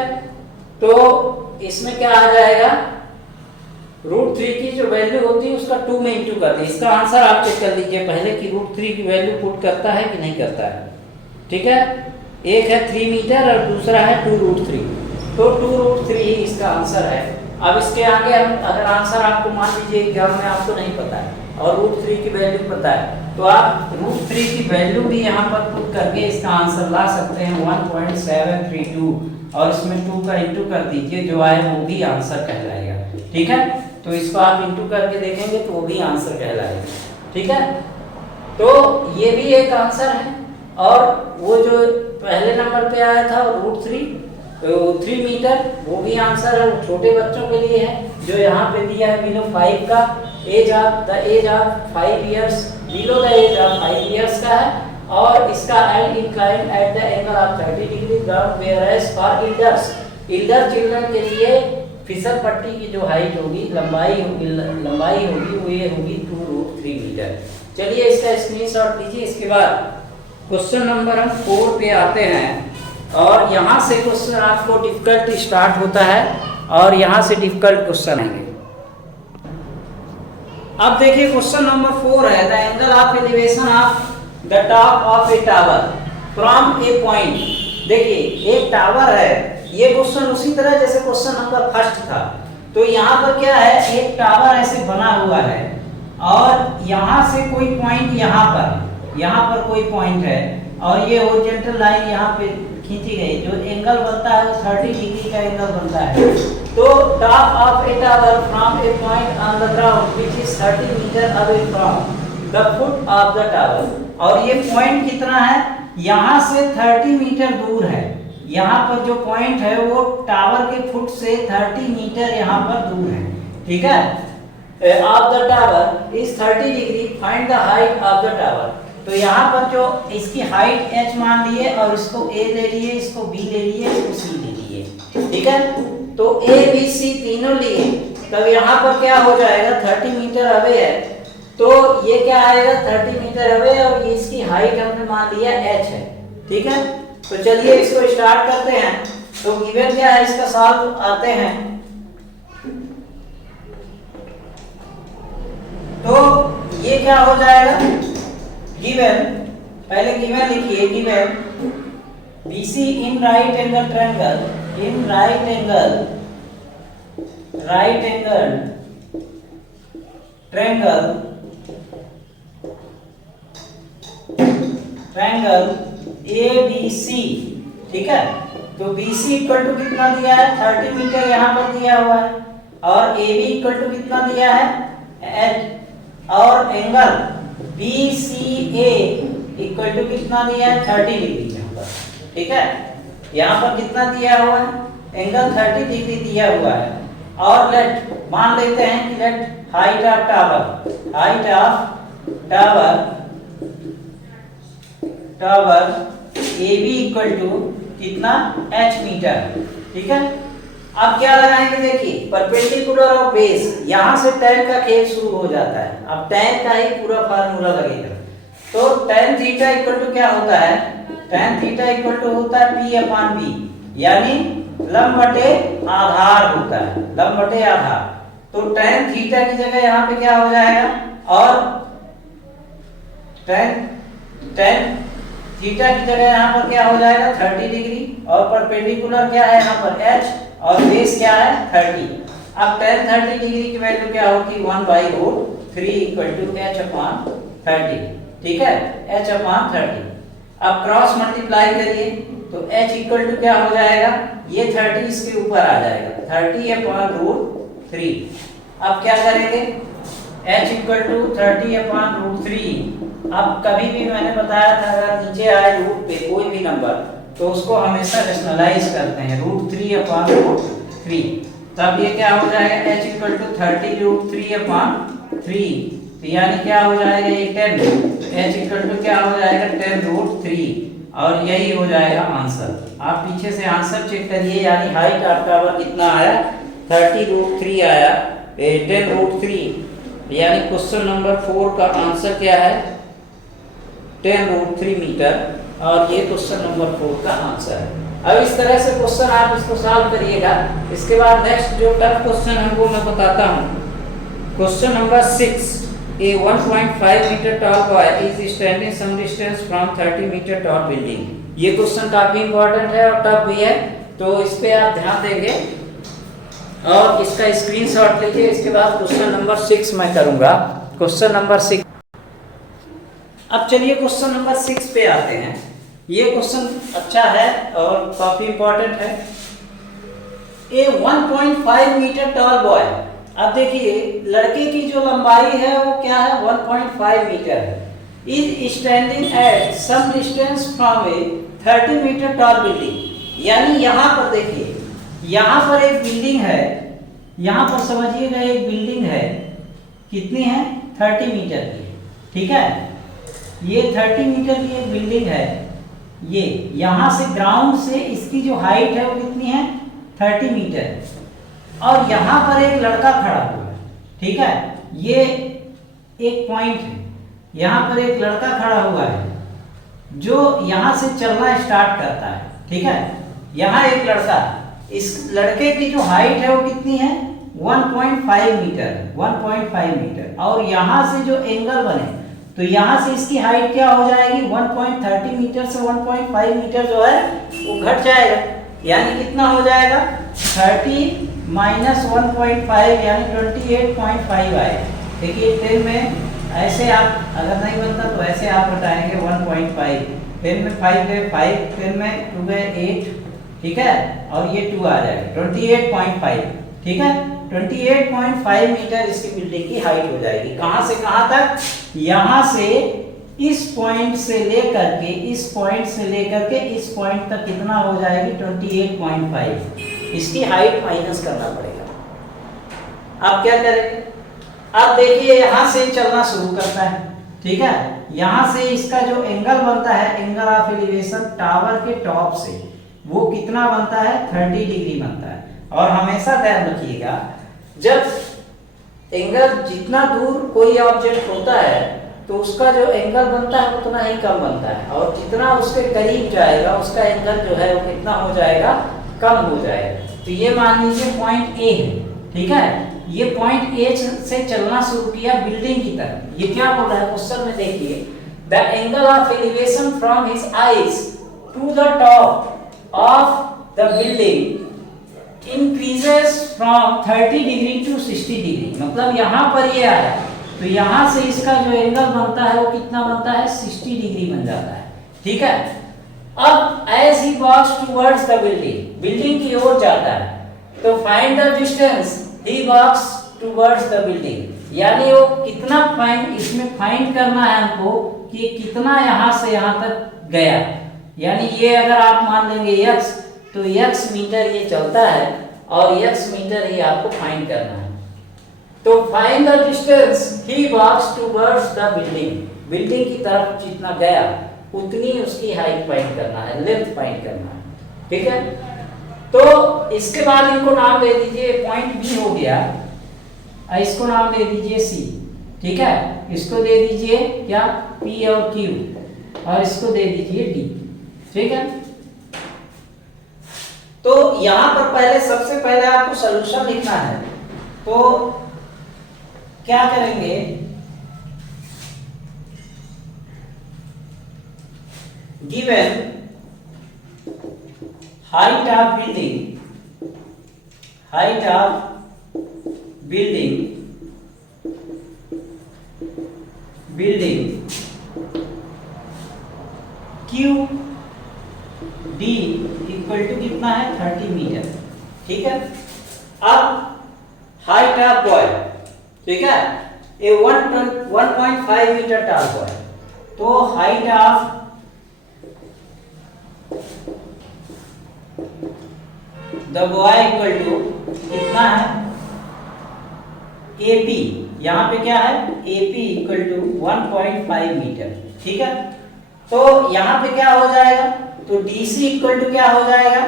तो इसमें क्या आ जाएगा √3 की जो वैल्यू होती है उसका 2 में इंटू कर दिए। इसका आंसर आप चेक कर लीजिए पहले कि √3 की वैल्यू पुट करता है कि नहीं करता है। ठीक है, एक है 3 मीटर और दूसरा है 2√3, तो 2√3 ही इसका आंसर है। अब इसके आगे हम अगर आंसर आपको मान लीजिए एग्जाम में आपको नहीं पता है और √3 की वैल्यू पता है तो आप √3 की वैल्यू भी यहाँ पर पुट करके इसका आंसर ला सकते हैं 1.732 और इसमें 2 का इंटू कर दीजिए, जो आए वो भी आंसर कहलाएगा। ठीक है, तो इसको आप इंटू करके देखेंगे तो वो भी आंसर कहलाएगा। ठीक है, तो ये भी एक आंसर है और वो जो पहले नंबर पे आया था √3 मीटर वो भी आंसर है, वो छोटे बच्चों के लिए है। जो यहाँ पे दिया है बिलो 5 का age of 5 years, below the age of 5 years का है और इसका एल inclined at the angle of 30 degree ground whereas for elder children के लिए फिसल पट्टी की जो हाइट होगी लंबाई होगी वो ये होगी 2√3 मीटर। चलिए इसका स्क्रीनशॉट लीजिए। इसके बाद क्वेश्चन नंबर हम 4 पे आते हैं और यहाँ से क्वेश्चन आपको डिफिकल्ट स्टार्ट होता है और यहाँ से डिफिकल्ट क्वेश्चन आएंगे। अब देखिए क्वेश्चन नंबर 4 है the angle of elevation of the top of a tower from a point. देखिए एक टावर है, ये क्वेश्चन उसी तरह जैसे क्वेश्चन नंबर 1 था। तो यहाँ पर क्या है, एक टावर ऐसे बना हुआ है और यहाँ से कोई पॉइंट यहाँ पर कोई पॉइंट है और ये हॉरिजॉन्टल लाइन यहाँ पे खींची गई, जो एंगल बनता है वो 30 डिग्री का एंगल बनता है। तो top of a tower from a point on the ground which is 30 metre away from the foot of the tower. और ये पॉइंट कितना है, यहाँ से 30 मीटर दूर है। यहाँ पर जो पॉइंट है वो टावर के फुट से 30 मीटर यहाँ पर दूर है। ठीक है, of the tower is 30 degree, find the height of the tower. तो यहाँ पर जो इसकी हाइट h मान लिए और इसको a ले लिए, इसको b ले लिए, इसको c ले लिए। ठीक है, तो a b c तीनों लिए, तब यहाँ पर क्या हो जाएगा 30 मीटर अवे है तो ये क्या आएगा 30 मीटर अवे और ये इसकी हाइट हमने मान लिया h है। ठीक है, तो चलिए इसको स्टार्ट करते हैं। तो गिवन क्या है, इसका सॉल्व आते हैं। तो ये क्या हो जाएगा, गिवन पहले गिवन लिखिए, given BC in right angle triangle, in right angle triangle ABC। ठीक है, तो BC इक्वल टू कितना दिया है 30 मीटर यहाँ पर दिया हुआ है और AB इक्वल टू कितना दिया है h और एंगल BCA इक्वल टू कितना दिया है 30 डिग्री यहाँ पर। ठीक है, यहाँ पर कितना दिया हुआ है, एंगल 30 डिग्री दिया हुआ है और लेट मान लेते हैं कि let height of tower AB equal to कितना h मीटर। ठीक है, अब क्या लगाएंगे, देखिए परपेंडिकुलर ऑफ बेस, यहाँ से tan का खेल शुरू हो जाता है। अब tan का ही पूरा फार्मूला लगेगा। तो tan थीटा इक्वल टू क्या होता है, tan थीटा इक्वल टू होता है P अपॉन B, यानी लंब बटे आधार होता है, लंब बटे आधार। तो tan थीटा की जगह यहाँ पे क्या हो जाएगा, और tan थीटा की जगह यहाँ पर क्या हो जाएगा 30 डिग्री और परपेंडिकुलर क्या है यहाँ पर h और बेस क्या है 30। अब tan 30 डिग्री की वैल्यू क्या होगी 1/√3 इक्वल टू h अपॉन 30। ठीक है, h अपॉन 30। अब क्रॉस मल्टीप्लाई करिए तो h इक्वल टू क्या हो जाएगा, ये 30 इसके ऊपर आ जाएगा 30/√3। अब क्या करेंगे, h इक्वल टू 30/√3। अब कभी भी मैंने बताया था अगर नीचे आए रूट पे कोई भी नंबर तो उसको हमेशा रेशनलाइज करते हैं √3/√3। तब ये क्या हो जाएगा h इक्वल टू 30√3/3। तो यानी क्या हो जाएगा ये 10, h इक्वल टू क्या हो जाएगा 10√3 और यही हो जाएगा आंसर। आप पीछे से आंसर चेक करिए, यानी हाइट ऑफ टावर कितना आया 30√3 आया, 10√3 यानी क्वेश्चन नंबर 4 का आंसर क्या है 10√3 मीटर, और ये क्वेश्चन नंबर 4 का आंसर है। अब इस तरह से क्वेश्चन आप इसको सॉल्व करिएगा। इसके बाद नेक्स्ट जो टफ क्वेश्चन है वो मैं बताता हूँ। Question number 6, a 1.5 metre tall boy is standing some distance from 30 metre tall building. ये क्वेश्चन काफी इंपॉर्टेंट है और टफ भी है, तो इस पे आप ध्यान देंगे और इसका स्क्रीनशॉट लीजिए। इसके बाद क्वेश्चन नंबर 6 मैं करूंगा। Question number 6। अब चलिए क्वेश्चन नंबर 6 पे आते हैं। ये क्वेश्चन अच्छा है और काफी इंपॉर्टेंट है। ए 1.5 मीटर टॉल बॉय, अब देखिए लड़के की जो लंबाई है वो क्या है 1.5 मीटर है, is standing at some distance from a 30 metre tall building. यानी यहाँ पर देखिए, यहाँ पर एक बिल्डिंग है, यहाँ पर समझिएगा एक बिल्डिंग है, कितनी है 30 मीटर की, ठीक है। ये 30 मीटर की एक बिल्डिंग है। ये यहाँ से ग्राउंड से इसकी जो हाइट है वो कितनी है 30 मीटर, और यहाँ पर एक लड़का खड़ा हुआ है, ठीक है। ये एक पॉइंट है, यहाँ पर एक लड़का खड़ा हुआ है जो यहाँ से चलना स्टार्ट करता है, ठीक है। यहाँ एक लड़का, इस लड़के की जो हाइट है वो कितनी है 1.5 मीटर, 1.5 मीटर, और यहाँ से जो एंगल बने तो यहाँ से इसकी हाइट क्या हो जाएगी 1.30 मीटर से 1.5 मीटर जो है वो घट जाएगा, यानी कितना हो जाएगा 30 माइनस 1.5 यानी 28.5 आएगा। देखिए 10 में ऐसे आप अगर नहीं बनता तो ऐसे आप हटाएंगे 1.5, 10 में 5 गए 5, 10 में 2 गए 8, ठीक है, और ये 2 आ जाएगा 28.5, ठीक है। 28.5 मीटर इसकी बिल्डिंग की हाइट हो जाएगी। कहां से कहां तक, यहां से इस पॉइंट से लेकर के इस पॉइंट से लेकर के इस पॉइंट तक कितना हो जाएगी 28.5। इसकी हाइट माइनस करना पड़ेगा। आप क्या करेंगे, अब देखिए यहां से चलना शुरू करता है, ठीक है। यहां से इसका जो एंगल बनता है, एंगल ऑफ एलिवेशन टावर के टॉप से, वो कितना बनता है 30 डिग्री बनता है। और हमेशा ध्यान रखिएगा जब एंगल जितना दूर कोई ऑब्जेक्ट होता है तो उसका जो एंगल बनता है उतना ही कम बनता है, और जितना उसके करीब जाएगा उसका एंगल जो है वो कितना हो जाएगा कम हो जाएगा। तो ये मान लीजिए पॉइंट ए है, ठीक है। ये पॉइंट ए से चलना शुरू किया बिल्डिंग की तरफ। ये क्या बोल रहा है क्वेश्चन में देखिए, the angle of elevation from his eyes to the top of the building increases from 30 degree to 60 degree. मतलब यहाँ पर ये आया तो यहाँ से इसका जो एंगल बनता है वो कितना बनता है 60 डिग्री बन जाता है, ठीक है। अब as he walks towards the building, building की ओर जाता है, तो find the distance he walks towards the building, यानी वो कितना फाइंड, इसमें फाइंड करना है हमको कि कितना यहाँ से यहाँ तक गया। यानी ये अगर आप मान लेंगे x, तो x मीटर ये चलता है और x मीटर ही आपको फाइंड करना है। तो find the distance he walks towards the building, building की तरफ जितना गया उतनी उसकी हाइट फाइंड करना है, लेंथ फाइंड करना है, ठीक है। तो इसके बाद इनको नाम दे दीजिए, पॉइंट बी हो गया, इसको नाम दे दीजिए सी, ठीक है। इसको दे दीजिए क्या पी और क्यू, और इसको दे दीजिए डी, ठीक है। तो यहां पर पहले सबसे पहले आपको सॉल्यूशन लिखना है, तो क्या करेंगे, given height of building Q D equal to कितना है 30 मीटर, ठीक है। अब हाइट ऑफ बॉय, ठीक है, ए 1.5 मीटर टॉल बॉय, तो height of the boy equal to कितना है एपी, यहाँ पे क्या है एपी इक्वल टू 1.5 मीटर, ठीक है। तो यहाँ पे क्या हो जाएगा, तो DC इक्वल टू क्या हो जाएगा,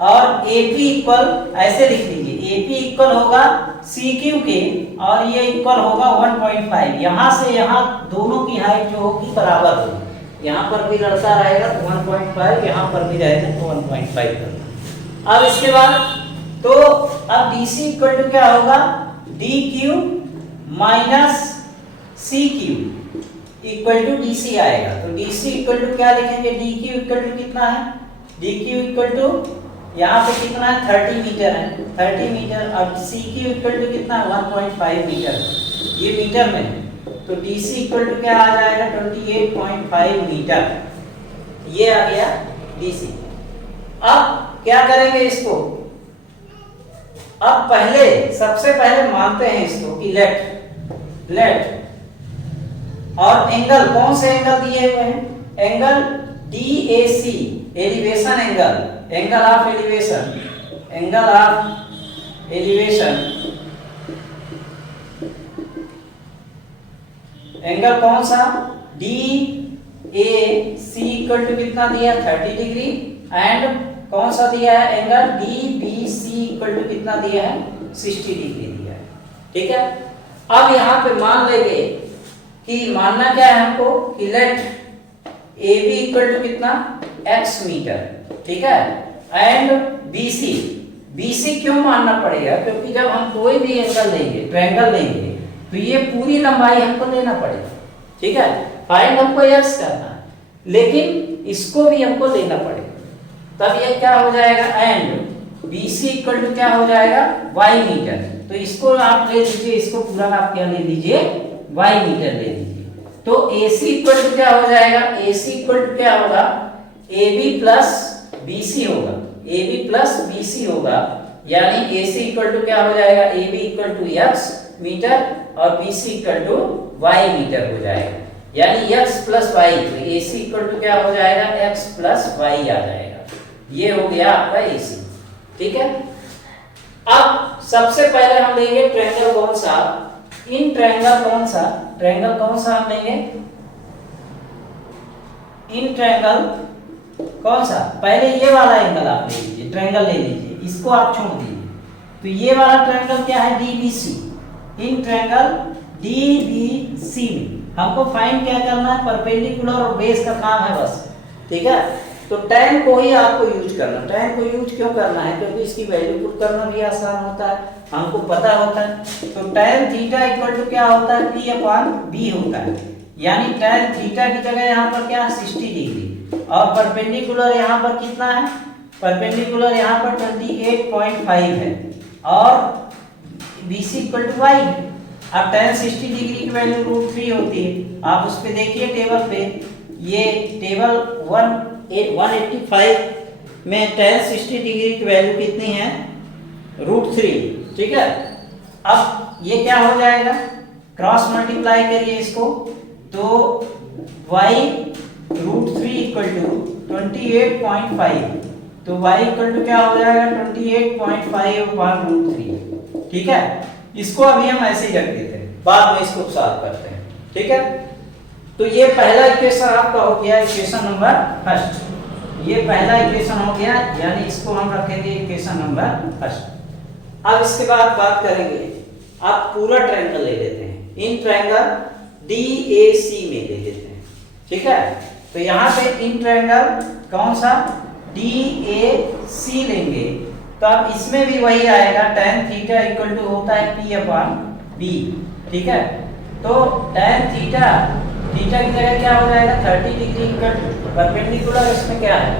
और AP इक्वल ऐसे लिख लीजिए, AP इक्वल होगा CQ के और ये इक्वल होगा 1.5। यहाँ से यहाँ दोनों की हाइट जो होगी बराबर होगी, यहाँ पर भी लड़ता रहेगा तो 1.5, यहाँ पर भी रहेगा तो 1.5 करना। अब इसके बाद तो अब DC इक्वल टू क्या होगा, DQ minus CQ equal to DC आएगा। तो DC इक्वल टू क्या लिखेंगे, DQ इक्वल टू कितना है, DQ इक्वल टू यहाँ पे कितना है 30 मीटर है, 30 मीटर। और CQ इक्वल टू कितना है 1.5 मीटर, ये मीटर में है। तो DC इक्वल टू क्या आ जाएगा 28.5 मीटर, ये आ गया DC। अब क्या करेंगे इसको, अब पहले सबसे पहले मानते हैं इसको कि लेट और एंगल, कौन से एंगल दिए हुए हैं, angle DAC elevation angle, angle of elevation, angle of elevation, angle कौन सा DAC इक्वल टू कितना दिया 30 डिग्री, एंड कौन सा दिया है एंगल DBC इक्वल टू कितना दिया है 60 डिग्री दिया है। ठीक है, अब यहाँ पे मान लेंगे कि मानना क्या है हमको कि लेट AB इक्वल टू कितना x मीटर, ठीक है, एंड BC क्यों मानना पड़ेगा, क्योंकि जब हम कोई भी एंगल लेंगे, ट्रायंगल लेंगे, तो ये पूरी लंबाई हमको लेना पड़ेगा। ठीक है, फाइंड हमको x करना है, लेकिन इसको भी हमको लेना पड़ेगा, तब ये क्या हो जाएगा, एंड BC इक्वल टू क्या हो जाएगा y मीटर। तो इसको आप ले लीजिए, इसको पूरा आप क्या ले लीजिए y मीटर ले लीजिए। तो AC इक्वल टू क्या हो जाएगा, AC इक्वल टू क्या होगा AB प्लस BC होगा, AB प्लस BC होगा, यानी AC इक्वल टू क्या हो जाएगा AB equal to x metre और BC equal to y metre हो जाएगा, यानी x प्लस y। तो AC इक्वल टू क्या हो जाएगा x प्लस y आ जाएगा, ये हो गया आपका AC। ठीक है, अब सबसे पहले हम लेंगे ट्रायंगल कौन सा, इन ट्रायंगल कौन सा, ट्रायंगल कौन सा हम लेंगे, इन ट्रायंगल कौन सा, पहले ये वाला एंगल आप ले लीजिए, ट्रायंगल ले लीजिए, इसको आप छोड़ दीजिए। तो ये वाला ट्रायंगल क्या है DBC, इन ट्रायंगल DBC में हमको फाइंड क्या करना है, परपेंडिकुलर और बेस का काम है बस। ठीक है, तो tan को ही आपको यूज करना, tan को यूज क्यों करना है, क्योंकि इसकी वैल्यू पुट करना भी आसान होता है, हमको पता होता है। तो tan थीटा इक्वल टू क्या होता है P अपॉन B होता है, यानी tan थीटा की जगह यहाँ पर क्या है 60 डिग्री, और परपेंडिकुलर यहाँ पर कितना है, परपेंडिकुलर यहाँ पर 28.5 है, और BC इक्वल टू y है। अब tan 60 डिग्री की वैल्यू √3 होती है, आप उस पे देखिए टेबल पे, ये टेबल 185 में tan 60 डिग्री की वैल्यू कितनी है √3। ठीक है, अब ये क्या हो जाएगा, क्रॉस मल्टीप्लाई करिए इसको, तो y √3 इक्वल टू 28.5, तो y इक्वल टू क्या हो जाएगा 28.5 अपॉन √3। ठीक है, इसको अभी हम ऐसे ही रख देते हैं, बाद में इसको सॉल्व करते हैं। ठीक है, तो ये पहला इक्वेशन आपका हो गया, इक्वेशन नंबर फर्स्ट, ये पहला इक्वेशन हो गया, यानी इसको हम रखेंगे इक्वेशन नंबर फर्स्ट। अब इसके बाद बात करेंगे, आप पूरा ट्रायंगल ले लेते हैं, इन ट्रायंगल DAC में ले लेते हैं। ठीक है, तो यहाँ पे इन ट्रायंगल कौन सा DAC लेंगे, तो अब इसमें भी वही आएगा, tan थीटा इक्वल टू होता है P अपॉन B। ठीक है, तो tan थीटा की जगह क्या हो जाएगा 30 डिग्री इक्वल टू परपेंडिकुलर, इसमें क्या है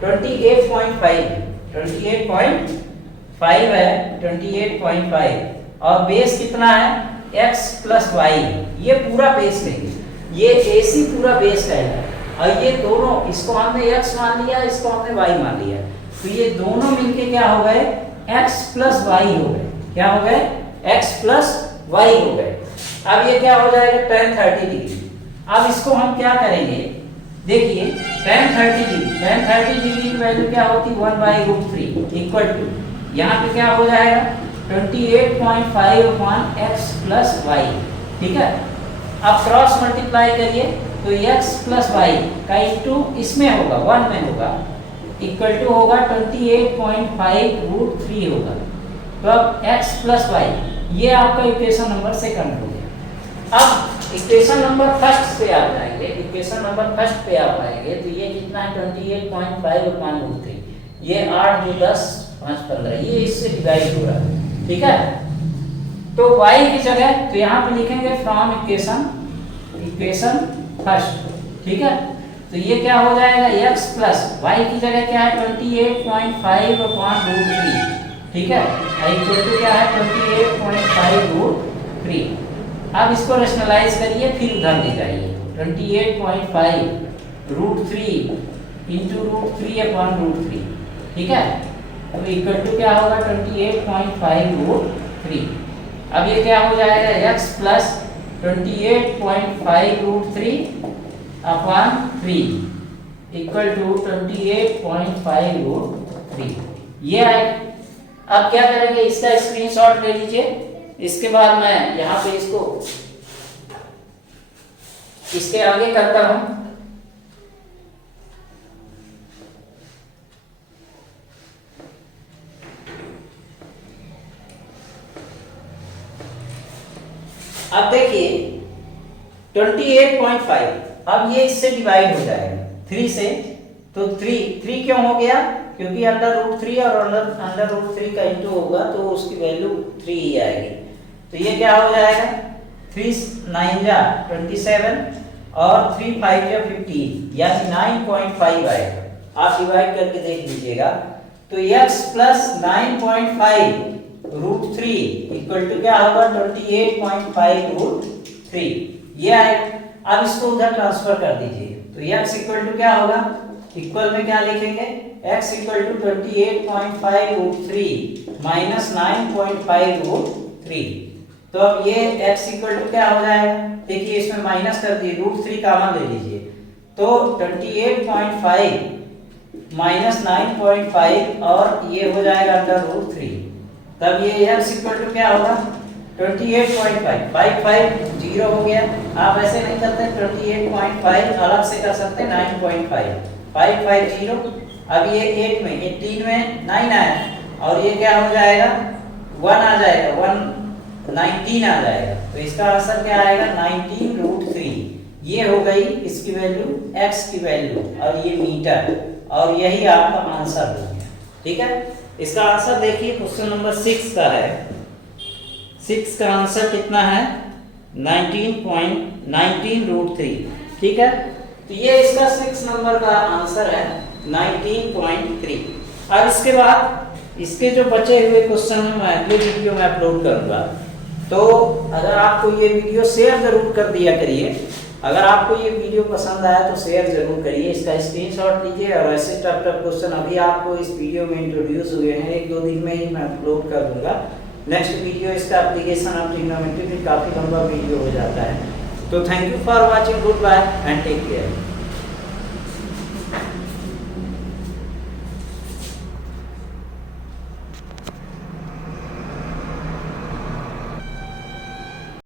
28.5 है, 28.5, और बेस कितना है x प्लस y, ये पूरा बेस लेंगे, ये AC पूरा बेस है, और ये दोनों, इसको हमने x मान लिया, इसको हमने y मान लिया, तो ये दोनों मिलके क्या हो गए x प्लस y हो गए, क्या हो गए x प्लस y हो गए। अब ये क्या हो जाएगा tan 30 डिग्री। अब इसको हम क्या करेंगे, देखिए tan 30 डिग्री की वैल्यू क्या होती 1/√3 इक्वल टू, यहाँ पे क्या हो जाएगा 28.5 अपॉन x प्लस y। ठीक है, अब क्रॉस मल्टीप्लाई करिए, तो x प्लस y का इंटू इसमें होगा 1 में होगा, इक्वल टू होगा 28.5 √3 होगा, तो अब x प्लस वाई, ये आपका इक्वेशन नंबर सेकंड हो गया। अब इक्वेशन नंबर फर्स्ट पे आप जाएंगे, इक्वेशन नंबर फर्स्ट पे आप आएंगे तो ये कितना है 28.5/√3, ये 8 2 10 5 15, ये इससे डिवाइड हो रहा है, ठीक है। तो y की जगह तो यहाँ पे लिखेंगे फ्रॉम इक्वेशन फर्स्ट, ठीक है। तो ये क्या हो जाएगा x प्लस वाई की जगह क्या है 28.5/√3, ठीक है, इक्वल टू क्या है 28.5√3। अब इसको रेशनलाइज करिए, फिर उधर ले जाइए, 28.5√3 इंटू √3/√3, ठीक है। अब इक्वल टू क्या होगा 28.5√3। अब ये क्या हो जाएगा x प्लस 28.5√3/3 इक्वल टू 28.5√3, ये आएगा। अब क्या करेंगे, इसका स्क्रीनशॉट ले लीजिए, इसके बाद मैं यहाँ पे इसके आगे करता हूं। अब देखिए 28.5, अब ये इससे डिवाइड हो जाएगा 3 से, तो 3 क्यों हो गया, क्योंकि √3 और √3 का इंटू होगा तो उसकी वैल्यू 3 ही आएगी। तो ये क्या हो जाएगा 3 9 जा 27 और 3 5 जा 15, यानी 9.5 आएगा। आप डिवाइड करके देख लीजिएगा। तो x प्लस 9.5√3 इक्वल टू क्या होगा 28.5√3, ये आएगा। अब इसको उधर ट्रांसफर कर दीजिए, तो x इक्वल टू क्या होगा, इक्वल में क्या लिखेंगे, x इक्वल टू 28.5√3 माइनस 9.5√3। तो अब ये x इक्वल टू क्या हो जाएगा, देखिए इसमें माइनस कर दिए, √3 कॉमन ले लीजिए, तो 28.5 माइनस 9.5 और ये हो जाएगा √3। तब ये x इक्वल टू क्या होगा 28.5, 5 0 हो गया। आप ऐसे नहीं करते, 28.5 अलग से कर सकते हैं 9.5, 5 5 0। अब ये 8 में 18 में 9 आया और ये क्या हो जाएगा 1 आ जाएगा, 19 आ जाएगा। तो इसका आंसर क्या आएगा 19√3। ये हो गई इसकी वैल्यू, x की वैल्यू, और ये मीटर, और यही आपका आंसर हो गया, ठीक है। इसका आंसर देखिए क्वेश्चन नंबर 6 का है। 6 का आंसर कितना है 19.19√3, ठीक है। तो ये इसका 6 नंबर का आंसर है 19.3। अब इसके बाद इसके जो बचे हुए क्वेश्चन हैं मैं अगले वीडियो में अपलोड करूंगा। तो अगर आपको ये वीडियो शेयर जरूर कर दिया करिए, अगर आपको ये वीडियो पसंद आया तो शेयर जरूर करिए, इसका स्क्रीनशॉट लीजिए। और ऐसे टफ क्वेश्चन अभी आपको इस वीडियो में इंट्रोड्यूस हुए हैं, 1-2 दिन में ही मैं अपलोड कर दूंगा। नेक्स्ट वीडियो इसका एप्लीकेशन ऑफ ट्रिग्नोमेट्री भी काफ़ी लंबा वीडियो हो जाता है। तो thank you for watching, goodbye and take care.